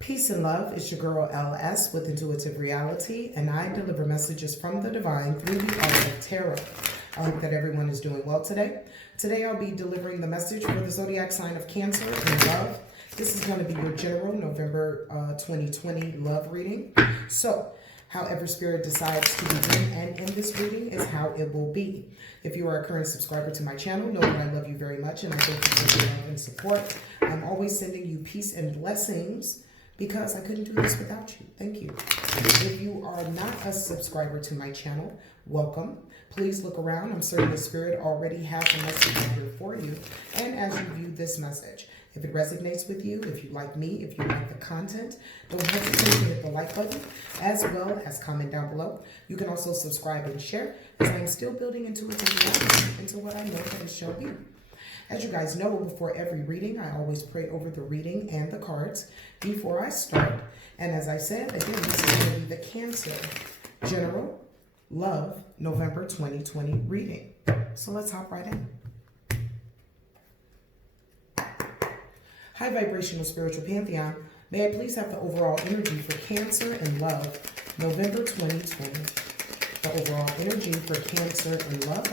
Peace and love. It's your girl LS with Intuitive Reality, and I deliver messages from the divine through the art of tarot. I hope that everyone is doing well today. Today I'll be delivering the message for the zodiac sign of Cancer in love. This is going to be your general November 2020 love reading. So, however Spirit decides to begin and end this reading is how it will be. If you are a current subscriber to my channel, know that I love you very much and I thank you for your love and support. I'm always sending you peace and blessings because I couldn't do this without you. Thank you. If you are not a subscriber to my channel, welcome. Please look around. I'm certain the Spirit already has a message here for you. And as you view this message, if it resonates with you, if you like me, if you like the content, don't hesitate to hit the like button, as well as comment down below. You can also subscribe and share, as I am still building Intuitivereality into what I know that it shall be. As you guys know, before every reading, I always pray over the reading and the cards before I start. And as I said, again, this is going to be the Cancer General Love November 2020 reading. So let's hop right in. High vibrational spiritual pantheon, may I please have the overall energy for Cancer and love November 2020. The overall energy for Cancer and love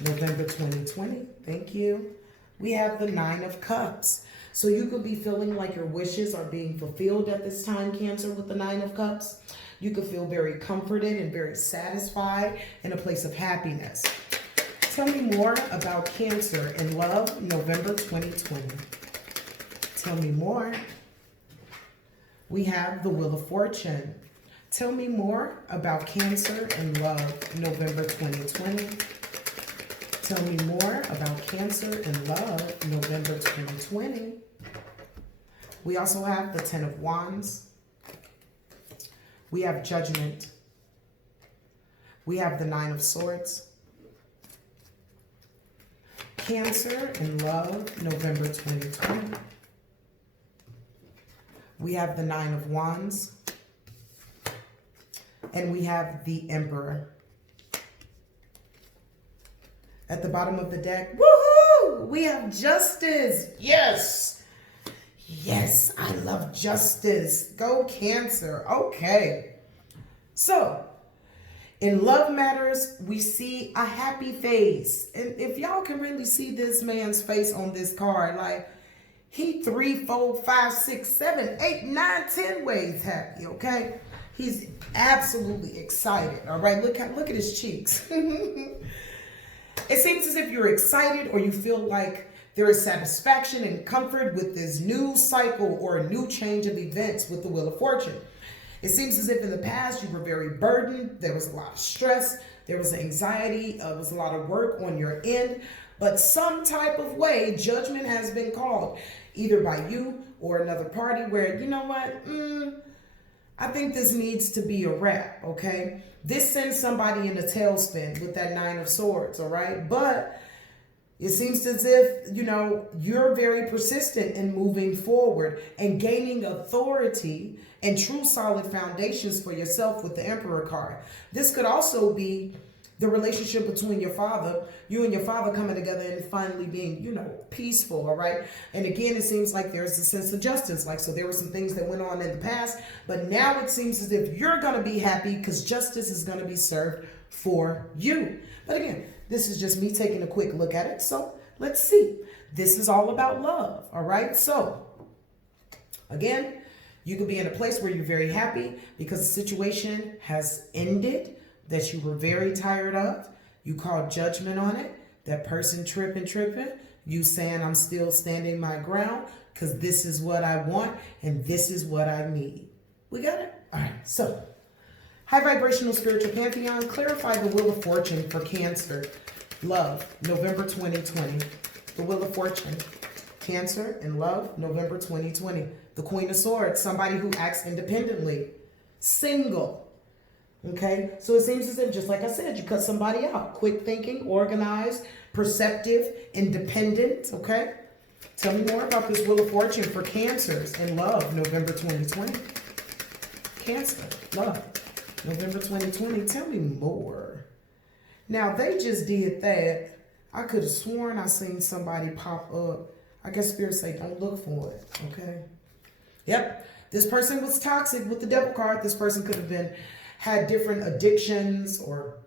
November 2020. Thank you. We have the Nine of Cups. So you could be feeling like your wishes are being fulfilled at this time, Cancer, with the Nine of Cups. You could feel very comforted and very satisfied in a place of happiness. Tell me more about Cancer and love November 2020. Tell me more. We have the Wheel of Fortune. Tell me more about Cancer and love November 2020. Tell me more about Cancer and love November 2020. We also have the Ten of Wands. We have Judgment. We have the Nine of Swords. Cancer and love November 2020. We have the Nine of Wands. And we have the Emperor. At the bottom of the deck, woohoo! We have Justice. Yes. Yes, I love justice. Go Cancer. Okay. So, in love matters, we see a happy face. And if y'all can really see this man's face on this card, like, he 3, 4, 5, 6, 7, 8, 9, 10 ways happy, okay? He's absolutely excited, all right? Look at his cheeks. It seems as if you're excited or you feel like there is satisfaction and comfort with this new cycle or a new change of events with the Wheel of Fortune. It seems as if in the past you were very burdened. There was a lot of stress. There was anxiety. There was a lot of work on your end. But some type of way, judgment has been called, either by you or another party where, you know what, I think this needs to be a wrap, okay? This sends somebody in a tailspin with that Nine of Swords, all right? But it seems as if, you know, you're very persistent in moving forward and gaining authority and true solid foundations for yourself with the Emperor card. This could also be the relationship between you and your father coming together and finally being, you know, peaceful, all right? And again, it seems like there's a sense of justice. Like, so there were some things that went on in the past, but now it seems as if you're going to be happy because justice is going to be served for you. But again, this is just me taking a quick look at it. So let's see. This is all about love, all right? So again, you could be in a place where you're very happy because the situation has ended that you were very tired of. You called judgment on it. That person tripping. You saying, I'm still standing my ground because this is what I want and this is what I need. We got it? All right. So, high vibrational spiritual pantheon, clarify the Wheel of Fortune for Cancer. Love, November 2020. The Wheel of Fortune. Cancer and love, November 2020. The Queen of Swords, somebody who acts independently. Single. Okay, so it seems as if, just like I said, you cut somebody out. Quick thinking, organized, perceptive, independent. Okay, tell me more about this Wheel of Fortune for Cancers in love, November 2020. Cancer, love, November 2020. Tell me more. Now, they just did that. I could have sworn I seen somebody pop up. I guess Spirit say, don't look for it. Okay. Yep. This person was toxic with the devil card. This person could have had different addictions or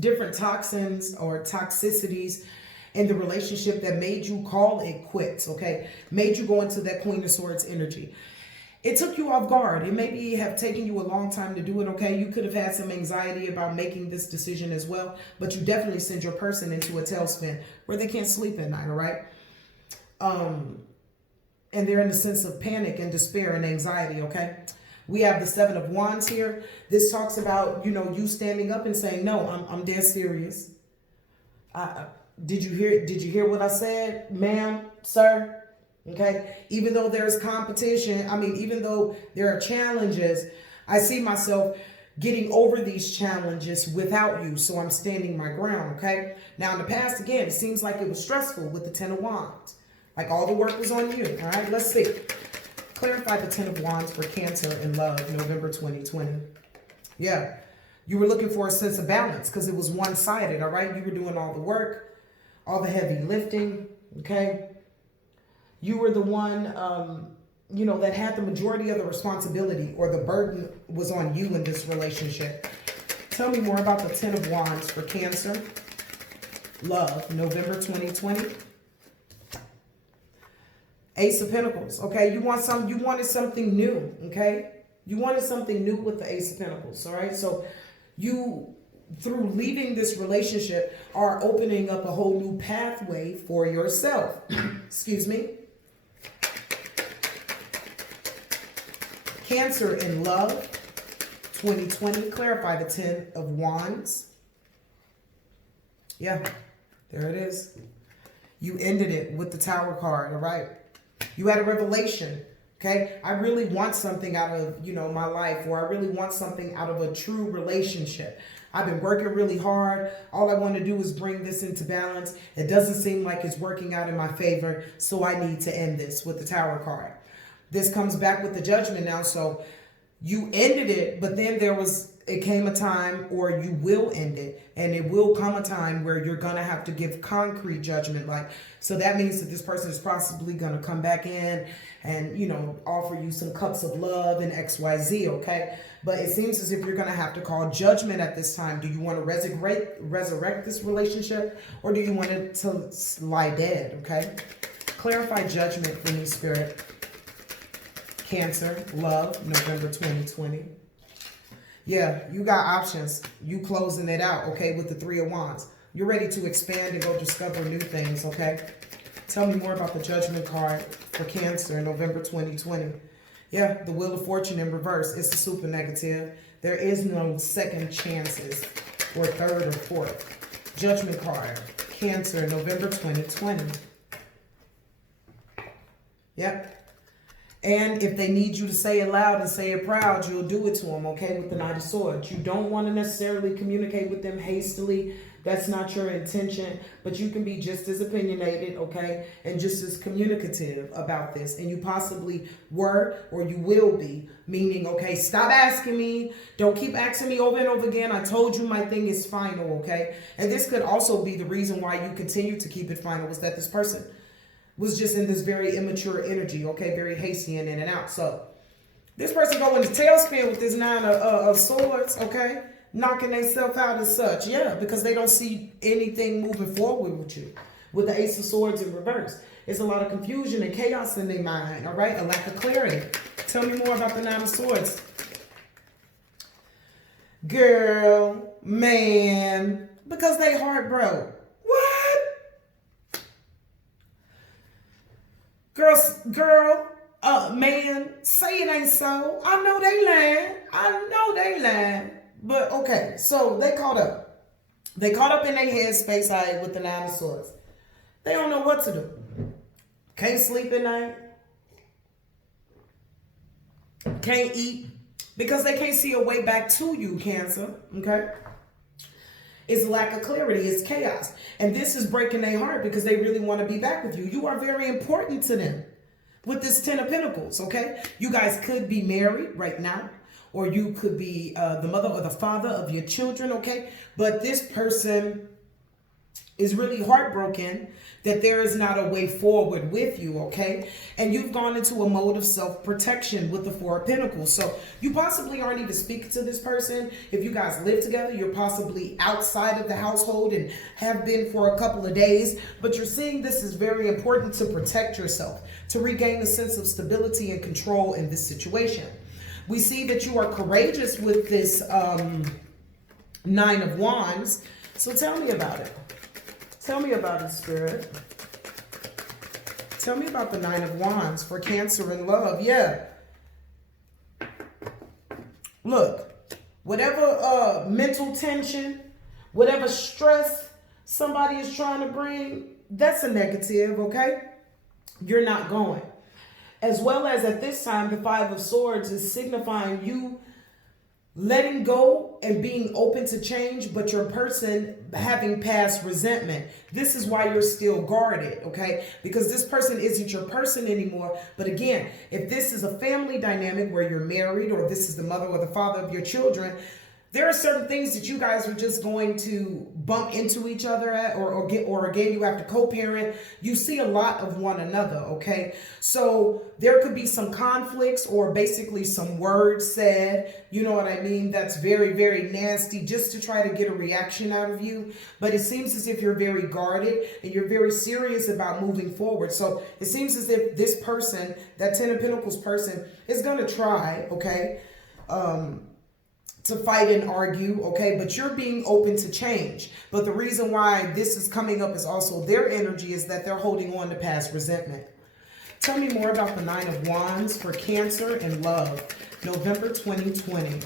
different toxins or toxicities in the relationship that made you call it quits, okay? Made you go into that Queen of Swords energy. It took you off guard. It maybe have taken you a long time to do it, okay? You could have had some anxiety about making this decision as well, but you definitely send your person into a tailspin where they can't sleep at night, all right? And they're in a sense of panic and despair and anxiety, okay? We have the Seven of Wands here. This talks about, you know, you standing up and saying, no, I'm dead serious. Did you hear what I said, ma'am, sir? Okay, even though there's competition, I mean, even though there are challenges, I see myself getting over these challenges without you. So I'm standing my ground, okay? Now, in the past, again, it seems like it was stressful with the Ten of Wands. Like all the work was on you, all right? Let's see. Clarify the Ten of Wands for Cancer in love, November 2020. Yeah, you were looking for a sense of balance because it was one-sided, all right? You were doing all the work, all the heavy lifting, okay? You were the one, you know, that had the majority of the responsibility, or the burden was on you in this relationship. Tell me more about the Ten of Wands for Cancer. Love, November 2020. Ace of Pentacles, okay? You wanted something new, okay? You wanted something new with the Ace of Pentacles, all right? So you, through leaving this relationship, are opening up a whole new pathway for yourself. Excuse me. Cancer in love, 2020. Clarify the Ten of Wands. Yeah, there it is. You ended it with the Tower card, all right? You had a revelation, okay? I really want something out of, you know, my life, or I really want something out of a true relationship. I've been working really hard. All I want to do is bring this into balance. It doesn't seem like it's working out in my favor, so I need to end this with the Tower card. This comes back with the Judgment now. So you ended it, but then it came a time, or you will end it, and it will come a time where you're going to have to give concrete judgment. Like, so that means that this person is possibly going to come back in and, you know, offer you some cups of love and XYZ, okay? But it seems as if you're going to have to call judgment at this time. Do you want to resurrect this relationship, or do you want it to lie dead, okay? Clarify judgment for me, Spirit. Cancer, love, November 2020. Yeah, you got options. You closing it out, okay, with the Three of Wands. You're ready to expand and go discover new things, okay? Tell me more about the Judgment card for Cancer, November 2020. Yeah, the Wheel of Fortune in reverse. It's a super negative. There is no second chances or third or fourth. Judgment card, Cancer, November 2020. Yep. And if they need you to say it loud and say it proud, you'll do it to them, okay, with the Knight of Swords. You don't want to necessarily communicate with them hastily. That's not your intention. But you can be just as opinionated, okay, and just as communicative about this. And you possibly were, or you will be, meaning, okay, stop asking me. Don't keep asking me over and over again. I told you my thing is final, okay? And this could also be the reason why you continue to keep it final, was that this person was just in this very immature energy, okay, very hasty and in and out. So this person going to tailspin with this Nine of Swords, okay, knocking themselves out as such. Yeah, because they don't see anything moving forward with you. With the Ace of Swords in reverse, it's a lot of confusion and chaos in their mind, all right, a lack of clarity. Tell me more about the Nine of Swords. Girl, man, because they heart broke. Man, say it ain't so. I know they lying. But okay, so they caught up. They caught up in their headspace with the Nine of Swords. They don't know what to do. Can't sleep at night. Can't eat. Because they can't see a way back to you, Cancer. Okay? It's lack of clarity. It's chaos. And this is breaking their heart because they really want to be back with you. You are very important to them with this Ten of Pentacles, okay? You guys could be married right now, or you could be the mother or the father of your children, okay? But this person is really heartbroken that there is not a way forward with you, okay? And you've gone into a mode of self-protection with the Four of Pentacles. So you possibly aren't even speaking to this person. If you guys live together, you're possibly outside of the household and have been for a couple of days. But you're seeing this is very important to protect yourself, to regain a sense of stability and control in this situation. We see that you are courageous with this Nine of Wands. So tell me about it. Tell me about it, Spirit. Tell me about the Nine of Wands for Cancer in love. Yeah. Look, whatever mental tension, whatever stress somebody is trying to bring, that's a negative, okay? You're not going. As well as at this time, the Five of Swords is signifying you letting go and being open to change, but your person having past resentment. This is why you're still guarded, okay? Because this person isn't your person anymore. But again, if this is a family dynamic where you're married, or this is the mother or the father of your children, there are certain things that you guys are just going to bump into each other at, or again, you have to co-parent. You see a lot of one another, okay? So there could be some conflicts, or basically some words said, you know what I mean? That's very, very nasty, just to try to get a reaction out of you. But it seems as if you're very guarded and you're very serious about moving forward. So it seems as if this person, that Ten of Pentacles person, is going to try, okay? To fight and argue, okay? But you're being open to change. But the reason why this is coming up is also their energy is that they're holding on to past resentment. Tell me more about the Nine of Wands for Cancer and love, November 2020.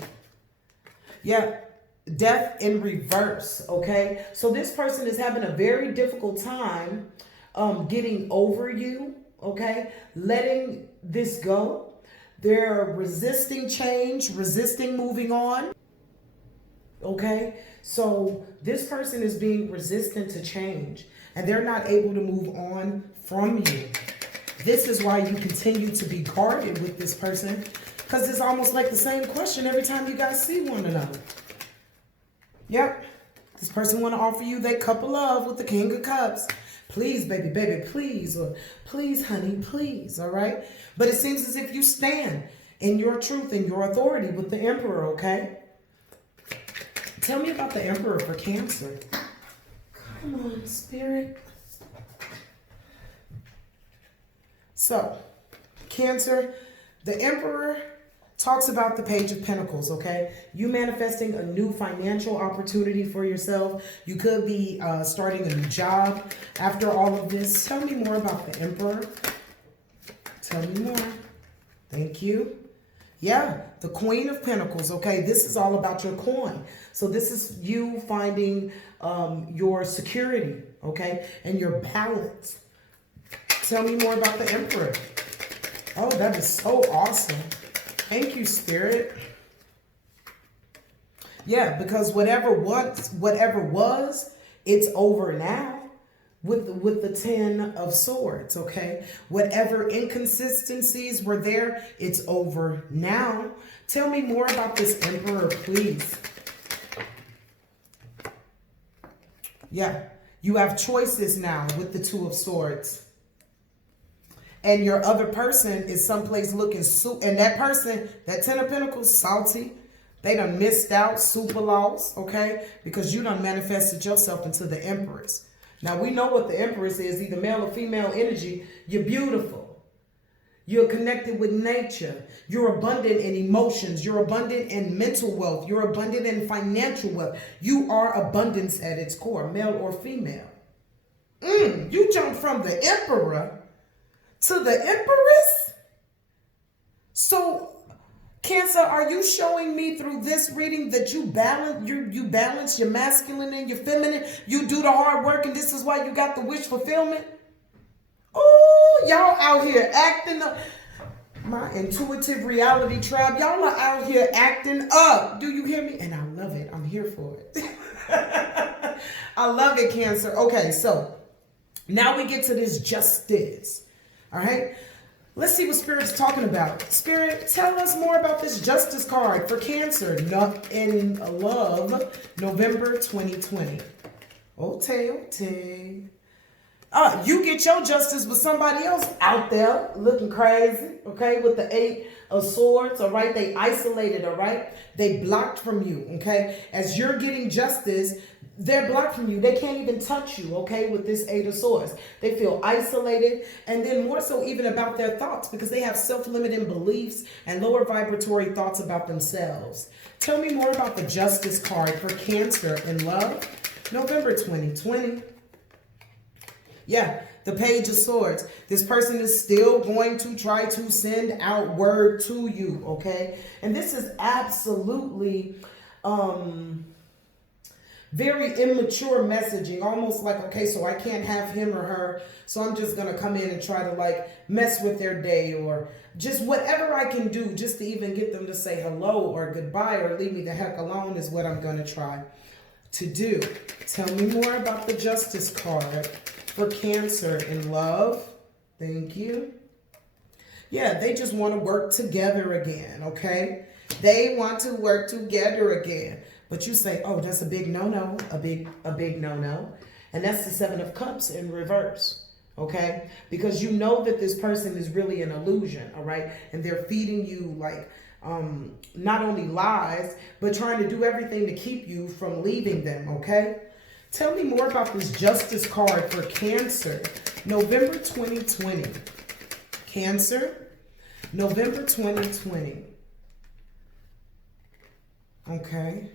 Yeah, death in reverse, okay? So this person is having a very difficult time getting over you, okay? Letting this go. They're resisting change, resisting moving on. Okay? So this person is being resistant to change, and they're not able to move on from you. This is why you continue to be guarded with this person, because it's almost like the same question every time you guys see one another. Yep. This person want to offer you that cup of love with the King of Cups. Please, baby, baby, please. Or please, honey, please. All right? But it seems as if you stand in your truth and your authority with the Emperor, okay? Tell me about the Emperor for Cancer. Come on, Spirit. So, Cancer, the Emperor talks about the Page of Pentacles, okay? You manifesting a new financial opportunity for yourself. You could be starting a new job after all of this. Tell me more about the Emperor. Tell me more. Thank you. Yeah, the Queen of Pentacles, okay? This is all about your coin. So this is you finding your security, okay? And your balance. Tell me more about the Emperor. Oh, that is so awesome. Thank you, Spirit. Yeah, because whatever was, it's over now with the Ten of Swords, okay? Whatever inconsistencies were there, it's over now. Tell me more about this Emperor, please. Yeah, you have choices now with the Two of Swords. And your other person is someplace looking, and that person, that Ten of Pentacles, salty. They done missed out, super lost, okay? Because you done manifested yourself into the Empress. Now, we know what the Empress is, either male or female energy. You're beautiful. You're connected with nature. You're abundant in emotions. You're abundant in mental wealth. You're abundant in financial wealth. You are abundance at its core, male or female. You jumped from the Emperor to the Empress? So, Cancer, are you showing me through this reading that you balance your masculine and your feminine? You do the hard work, and this is why you got the wish fulfillment? Oh, y'all out here acting up. My intuitive reality tribe, y'all are out here acting up. Do you hear me? And I love it. I'm here for it. I love it, Cancer. Okay, so now we get to this justice. All right? Let's see what Spirit's talking about. Spirit, tell us more about this Justice card for Cancer in love, November 2020. Okay. You get your justice with somebody else out there looking crazy, okay, with the 8 of Swords, all right? They isolated, all right? They blocked from you, okay? As you're getting justice, they're blocked from you. They can't even touch you, okay, with this 8 of Swords. They feel isolated, and then more so even about their thoughts, because they have self-limiting beliefs and lower vibratory thoughts about themselves. Tell me more about the Justice card for Cancer in love, November 2020. Yeah, the Page of Swords. This person is still going to try to send out word to you, okay? And this is absolutely very immature messaging, almost like, okay, so I can't have him or her, so I'm just going to come in and try to like mess with their day, or just whatever I can do just to even get them to say hello or goodbye or leave me the heck alone is what I'm going to try to do. Tell me more about the Justice card for Cancer in love. Thank you. Yeah, they just want to work together again, okay? They want to work together again. But you say, oh, that's a big no-no, a big no-no. And that's the 7 of Cups in reverse, okay? Because you know that this person is really an illusion, all right? And they're feeding you like not only lies, but trying to do everything to keep you from leaving them, okay? Tell me more about this Justice card for Cancer, November 2020. Cancer, November 2020. Okay.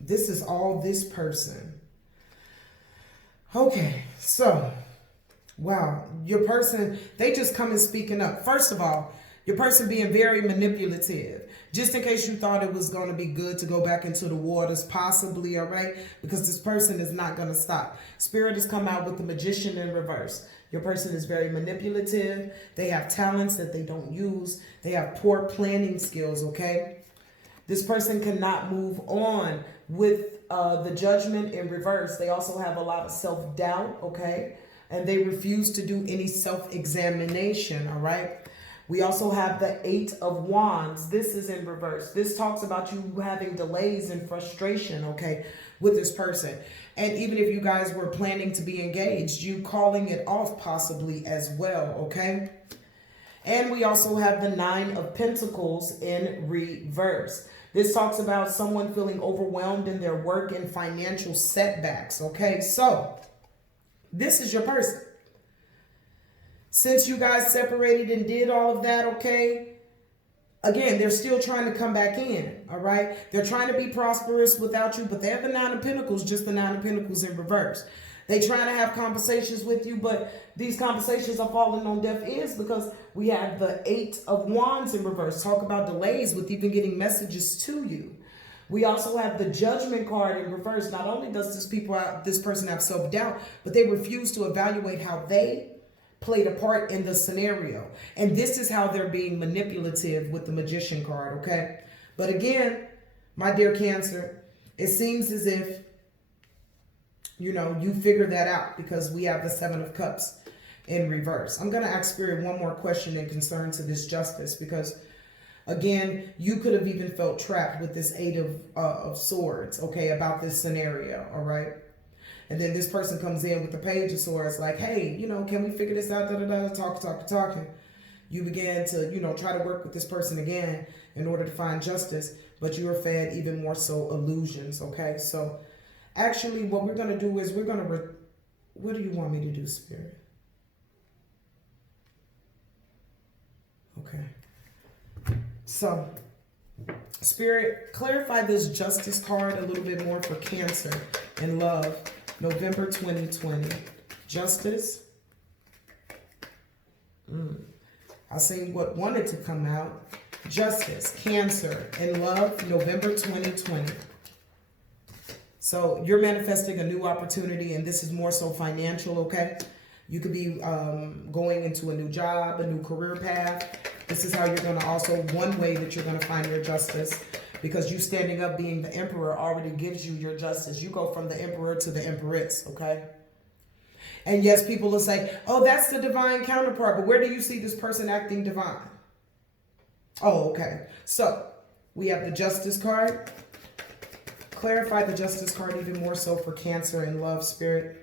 This is all this person. Okay, so, wow, your person, they just come and speaking up. First of all, your person being very manipulative. Just in case you thought it was going to be good to go back into the waters, possibly, all right? Because this person is not going to stop. Spirit has come out with the Magician in reverse. Your person is very manipulative. They have talents that they don't use. They have poor planning skills, okay? This person cannot move on with the Judgment in reverse. They also have a lot of self-doubt, okay? And they refuse to do any self-examination, all right? We also have the 8 of Wands. This is in reverse. This talks about you having delays and frustration, okay, with this person. And even if you guys were planning to be engaged, you calling it off possibly as well, okay? And we also have the 9 of Pentacles in reverse. This talks about someone feeling overwhelmed in their work and financial setbacks, okay? So, this is your person. Since you guys separated and did all of that, okay, again, they're still trying to come back in, all right? They're trying to be prosperous without you, but they have the 9 of Pentacles, just the 9 of Pentacles in reverse. They trying to have conversations with you, but these conversations are falling on deaf ears because we have the 8 of Wands in reverse. Talk about delays with even getting messages to you. We also have the Judgment card in reverse. Not only does this person have self-doubt, but they refuse to evaluate how they played a part in the scenario. And this is how they're being manipulative with the Magician card, okay? But again, my dear Cancer, it seems as if, you know, you figure that out because we have the 7 of Cups in reverse. I'm going to ask Spirit one more question in concern to this Justice because, again, you could have even felt trapped with this 8 of Swords, okay, about this scenario, all right? And then this person comes in with the Page of Swords like, hey, you know, can we figure this out? Talking. You began to, you know, try to work with this person again in order to find justice, but you are fed even more so illusions, okay? So actually what we're going to do is we're going to, what do you want me to do, Spirit? Okay. So, Spirit, clarify this Justice card a little bit more for Cancer and love. November 2020. Justice. I seen what wanted to come out. Justice, Cancer, and love, November 2020. So you're manifesting a new opportunity, and this is more so financial, okay? You could be going into a new job, a new career path. This is how you're going to also, one way that you're going to find your justice, because you standing up being the Emperor already gives you your justice. You go from the Emperor to the Empress, okay? And yes, people will say, oh, that's the divine counterpart, but where do you see this person acting divine? Oh, okay. So we have the Justice card. clarify the Justice card even more so for Cancer and love, Spirit.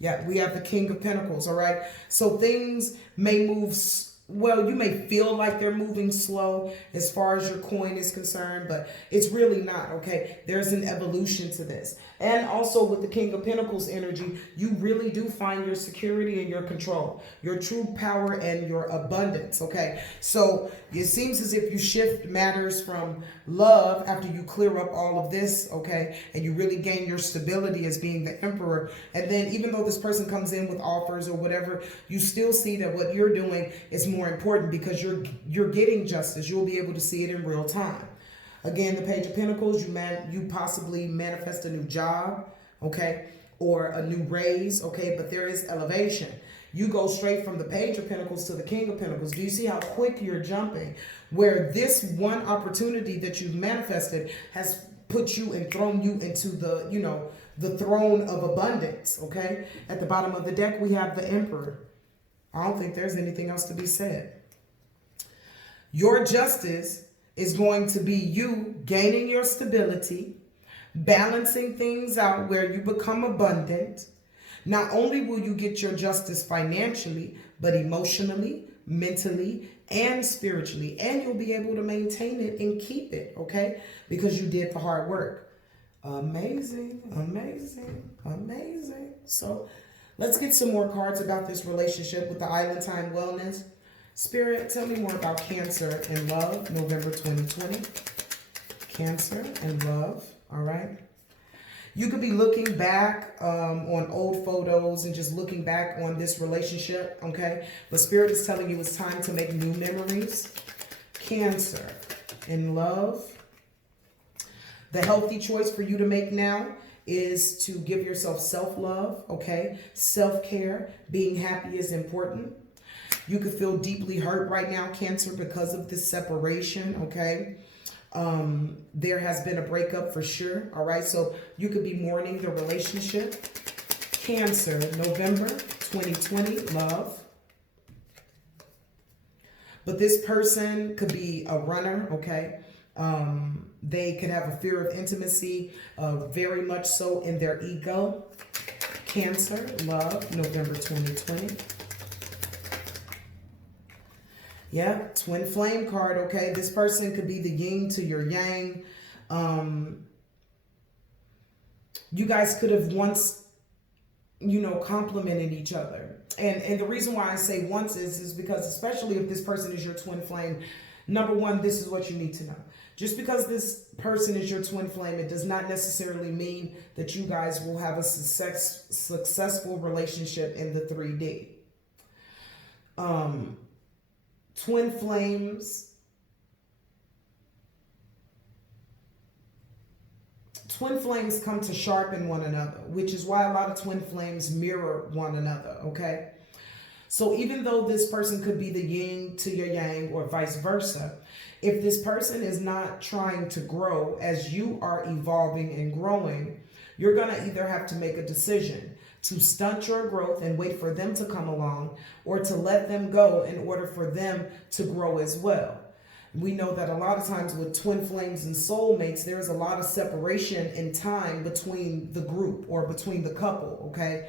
Yeah, we have the King of Pentacles, all right? So things may move, well, you may feel like they're moving slow as far as your coin is concerned, but it's really not, okay? There's an evolution to this. And also with the King of Pentacles energy, you really do find your security and your control, your true power and your abundance, okay? So it seems as if you shift matters from love after you clear up all of this, okay? And you really gain your stability as being the Emperor. And then even though this person comes in with offers or whatever, you still see that what you're doing is more important because you're getting justice. You'll be able to see it in real time. Again, the Page of Pentacles, you possibly manifest a new job, okay, or a new raise, okay, but there is elevation. You go straight from the Page of Pentacles to the King of Pentacles. Do you see how quick you're jumping? Where this one opportunity that you've manifested has put you and thrown you into the, you know, the throne of abundance, okay? At the bottom of the deck, we have the Emperor. I don't think there's anything else to be said. Your justice is going to be you gaining your stability, balancing things out where you become abundant. Not only will you get your justice financially, but emotionally, mentally, and spiritually. And you'll be able to maintain it and keep it, okay? Because you did the hard work. Amazing, amazing, amazing. So let's get some more cards about this relationship with the Island Time Wellness. Spirit, tell me more about Cancer and love, November 2020. Cancer and love, all right? You could be looking back on old photos and just looking back on this relationship, okay? But Spirit is telling you it's time to make new memories. Cancer and love. The healthy choice for you to make now is to give yourself self-love, okay? Self-care, being happy is important. You could feel deeply hurt right now, Cancer, because of this separation, okay? There has been a breakup for sure, all right? So you could be mourning the relationship. Cancer, November 2020, love. But this person could be a runner, okay? They could have a fear of intimacy, very much so in their ego. Cancer, love, November 2020. Yeah, twin flame card, okay? This person could be the yin to your yang. You guys could have once, you know, complimented each other. And the reason why I say once is because, especially if this person is your twin flame, number one, this is what you need to know. Just because this person is your twin flame, it does not necessarily mean that you guys will have a successful relationship in the 3D. Twin flames. Twin flames come to sharpen one another, which is why a lot of twin flames mirror one another, okay? So even though this person could be the yin to your yang or vice versa, if this person is not trying to grow as you are evolving and growing, you're going to either have to make a decision to stunt your growth and wait for them to come along, or to let them go in order for them to grow as well. We know that a lot of times with twin flames and soulmates, there's a lot of separation in time between the group or between the couple, okay?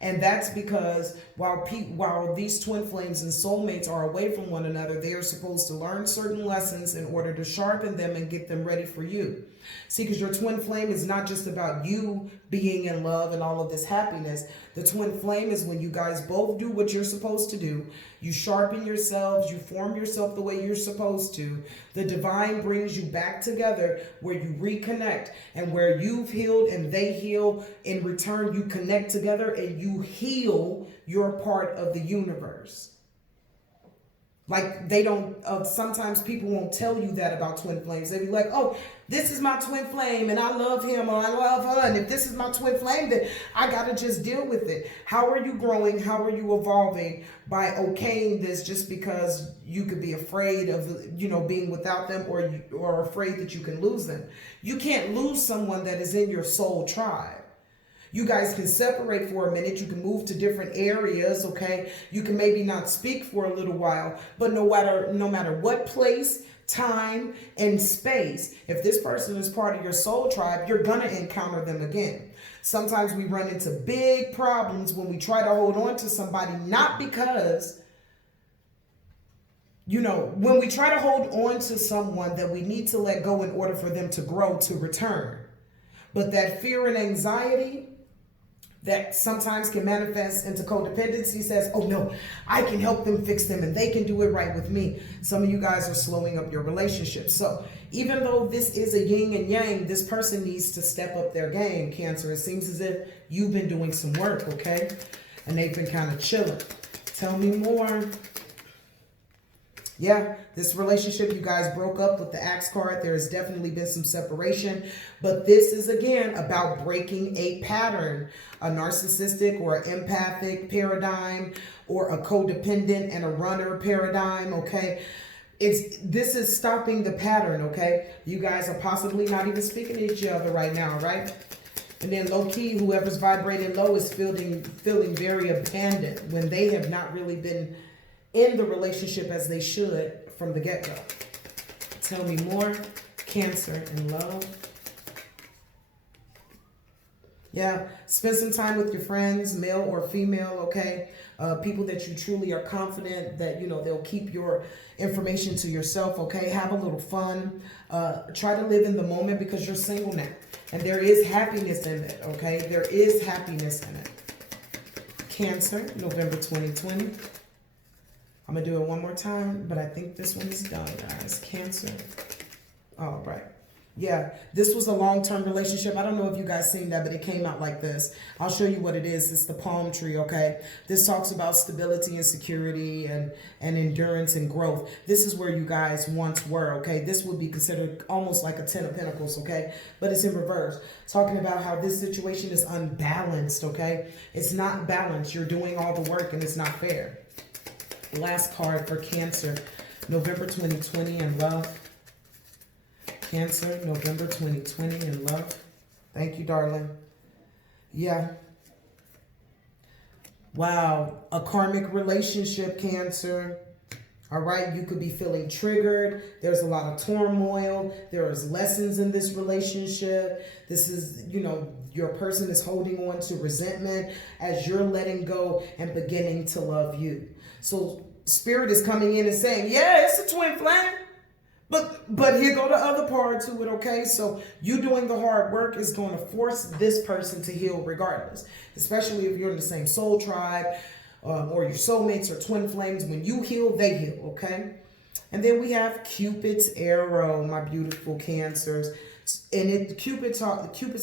And that's because while these twin flames and soulmates are away from one another, they are supposed to learn certain lessons in order to sharpen them and get them ready for you. See, because your twin flame is not just about you being in love and all of this happiness. The twin flame is when you guys both do what you're supposed to do. You sharpen yourselves, you form yourself the way you're supposed to. The divine brings you back together where you reconnect, and where you've healed and they heal. In return, you connect together and you heal your part of the universe. Like they don't, sometimes people won't tell you that about twin flames. They be like, oh, this is my twin flame and I love him or I love her. And if this is my twin flame, then I got to just deal with it. How are you growing? How are you evolving by okaying this just because you could be afraid of, you know, being without them, or afraid that you can lose them? You can't lose someone that is in your soul tribe. You guys can separate for a minute. You can move to different areas, okay? You can maybe not speak for a little while, but no matter what place, time, and space, if this person is part of your soul tribe, you're gonna encounter them again. Sometimes we run into big problems when we try to hold on to somebody, not because, when we try to hold on to someone that we need to let go in order for them to grow, to return. But that fear and anxiety that sometimes can manifest into codependency says, oh no, I can help them fix them and they can do it right with me. Some of you guys are slowing up your relationship. So even though this is a yin and yang, this person needs to step up their game, Cancer. It seems as if you've been doing some work, okay? And they've been kind of chilling. Tell me more. Yeah, this relationship, you guys broke up with the Axe card. There has definitely been some separation. But this is, again, about breaking a pattern, a narcissistic or empathic paradigm, or a codependent and a runner paradigm, okay? This is stopping the pattern, okay? You guys are possibly not even speaking to each other right now, right? And then low-key, whoever's vibrating low is feeling very abandoned when they have not really been in the relationship as they should from the get-go. Tell me more. Cancer and love. Yeah, spend some time with your friends, male or female, okay? People that you truly are confident that, they'll keep your information to yourself, okay? Have a little fun. Try to live in the moment because you're single now. And there is happiness in it, okay? There is happiness in it. Cancer, November 2020. I'm going to do it one more time, but I think this one is done, guys. Cancer. All right. Yeah, this was a long-term relationship. I don't know if you guys seen that, but it came out like this. I'll show you what it is. It's the palm tree, okay? This talks about stability and security and endurance and growth. This is where you guys once were, okay? This would be considered almost like a 10 of Pentacles, okay? But it's in reverse. Talking about how this situation is unbalanced, okay? It's not balanced. You're doing all the work and it's not fair. Last card for Cancer, November 2020 in love. Cancer, November 2020 in love. Thank you, darling. Yeah. Wow. A karmic relationship, Cancer. All right. You could be feeling triggered. There's a lot of turmoil. There's lessons in this relationship. This is, your person is holding on to resentment as you're letting go and beginning to love you. So Spirit is coming in and saying, yeah, it's a twin flame. But here go the other part to it, okay? So you doing the hard work is going to force this person to heal regardless, especially if you're in the same soul tribe or your soulmates or twin flames. When you heal, they heal, okay? And then we have Cupid's arrow, my beautiful Cancers. And Cupid's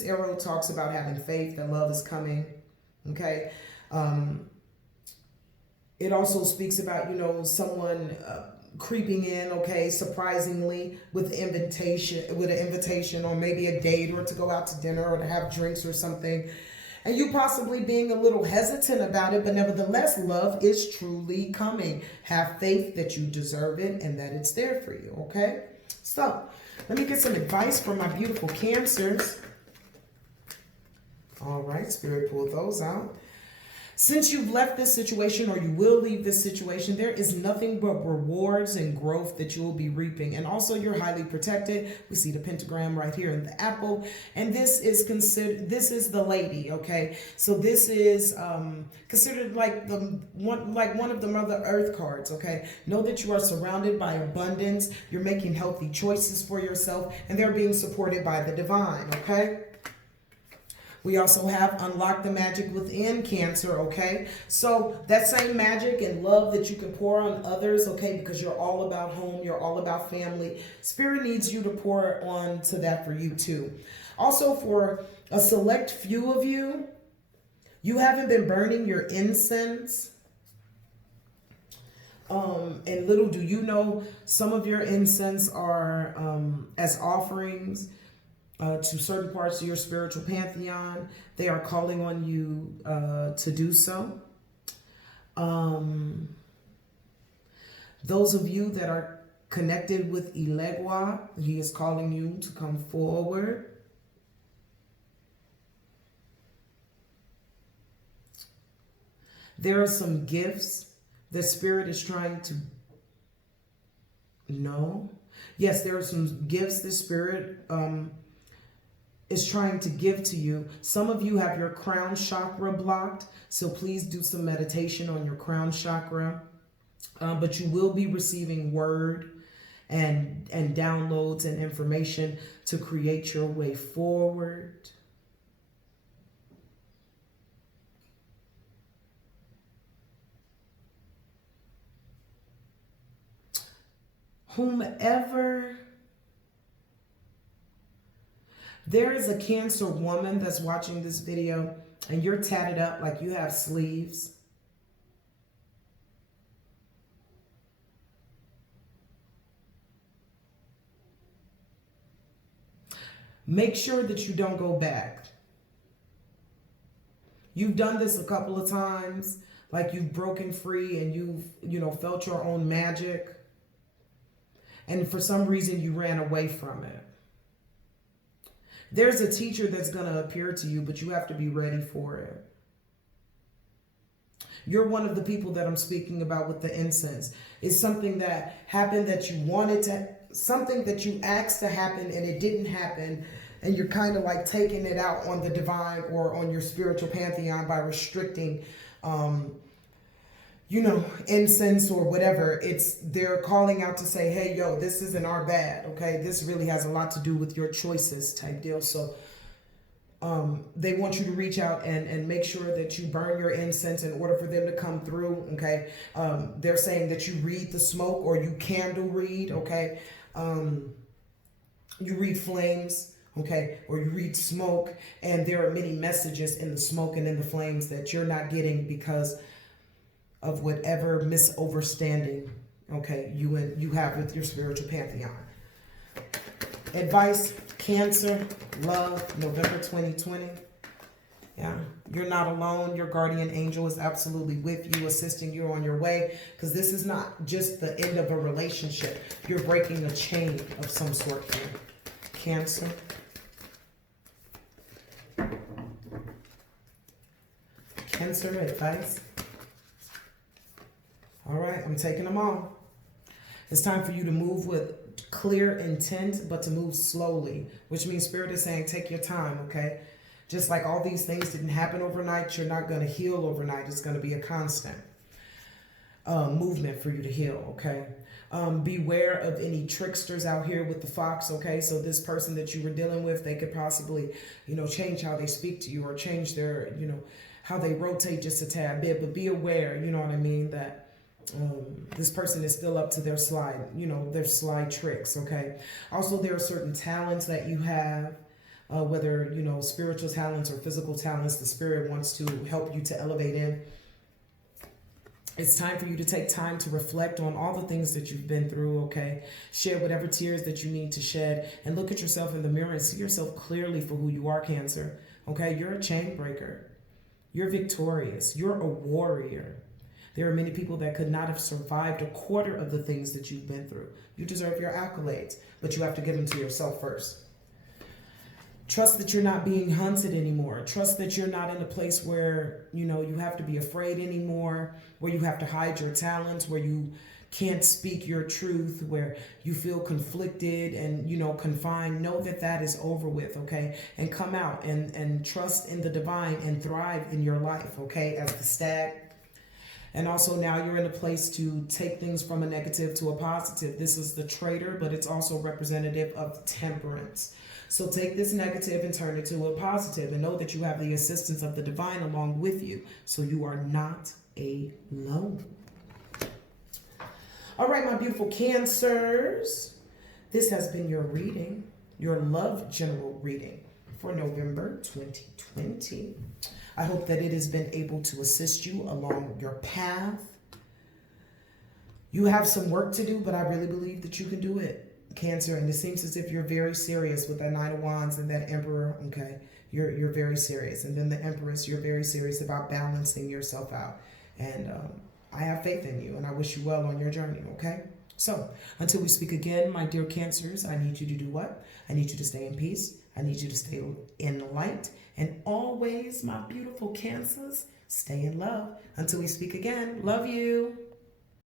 arrow talks about having faith that love is coming, okay? It also speaks about, someone creeping in, okay, surprisingly with an invitation or maybe a date or to go out to dinner or to have drinks or something. And you possibly being a little hesitant about it, but nevertheless, love is truly coming. Have faith that you deserve it and that it's there for you, okay? So, let me get some advice from my beautiful Cancers. All right, Spirit, pull those out. Since you've left this situation or you will leave this situation, there is nothing but rewards and growth that you will be reaping. And also you're highly protected. We see the pentagram right here in the apple. And this is the lady, okay? So this is considered like one of the Mother Earth cards, okay? Know that you are surrounded by abundance. You're making healthy choices for yourself and they're being supported by the divine, okay? We also have Unlock the Magic Within, Cancer, okay? So that same magic and love that you can pour on others, okay, because you're all about home, you're all about family. Spirit needs you to pour on to that for you too. Also for a select few of you, you haven't been burning your incense. And little do you know, some of your incense are as offerings to certain parts of your spiritual pantheon. They are calling on you to do so. Those of you that are connected with Elegua, he is calling you to come forward. There are some gifts that Spirit is trying to... No. Yes, there are some gifts that Spirit is trying to give to you. Some of you have your crown chakra blocked, so please do some meditation on your crown chakra. But you will be receiving word and downloads and information to create your way forward. Whomever... There is a Cancer woman that's watching this video and you're tatted up like you have sleeves. Make sure that you don't go back. You've done this a couple of times, like you've broken free and you've, felt your own magic. And for some reason you ran away from it. There's a teacher that's going to appear to you, but you have to be ready for it. You're one of the people that I'm speaking about with the incense. It's something that happened that you wanted to, something that you asked to happen and it didn't happen. And you're kind of like taking it out on the divine or on your spiritual pantheon by restricting, incense or whatever. They're calling out to say, hey, yo, this isn't our bad, okay? This really has a lot to do with your choices type deal. So they want you to reach out and make sure that you burn your incense in order for them to come through, okay? They're saying that you read the smoke or you candle read, okay? You read flames, okay? Or you read smoke, and there are many messages in the smoke and in the flames that you're not getting because of whatever misunderstanding, okay, you have with your spiritual pantheon. Advice, Cancer, love, November 2020. Yeah, you're not alone. Your guardian angel is absolutely with you, assisting you on your way, because this is not just the end of a relationship. You're breaking a chain of some sort here. Cancer. Cancer, advice. All right, I'm taking them all. It's time for you to move with clear intent, but to move slowly, which means Spirit is saying, take your time, okay? Just like all these things didn't happen overnight, you're not going to heal overnight. It's going to be a constant movement for you to heal, okay? Beware of any tricksters out here with the fox, okay? So this person that you were dealing with, they could possibly, change how they speak to you or change their, how they rotate just a tad bit. But be aware, you know what I mean, that this person is still up to their their sly tricks, okay? Also, there are certain talents that you have, whether, spiritual talents or physical talents, the Spirit wants to help you to elevate in. It's time for you to take time to reflect on all the things that you've been through, okay? Shed whatever tears that you need to shed and look at yourself in the mirror and see yourself clearly for who you are, Cancer, okay? You're a chain breaker. You're victorious. You're a warrior. There are many people that could not have survived a quarter of the things that you've been through. You deserve your accolades, but you have to give them to yourself first. Trust that you're not being hunted anymore. Trust that you're not in a place where, you have to be afraid anymore, where you have to hide your talents, where you can't speak your truth, where you feel conflicted and, confined. Know that that is over with, okay? And come out and trust in the divine and thrive in your life, okay? As the stag. And also now you're in a place to take things from a negative to a positive. This is the traitor, but it's also representative of temperance. So take this negative and turn it to a positive, and know that you have the assistance of the divine along with you. So you are not alone. All right, my beautiful Cancers. This has been your reading, your love general reading for November 2020. I hope that it has been able to assist you along your path. You have some work to do, but I really believe that you can do it, Cancer. And it seems as if you're very serious with that Nine of Wands and that Emperor, okay? You're very serious. And then the Empress, you're very serious about balancing yourself out. And I have faith in you, and I wish you well on your journey, okay? So, until we speak again, my dear Cancers, I need you to do what? I need you to stay in peace. I need you to stay in the light. And always, my beautiful Cancers, Stay in love. Until we speak again, love you.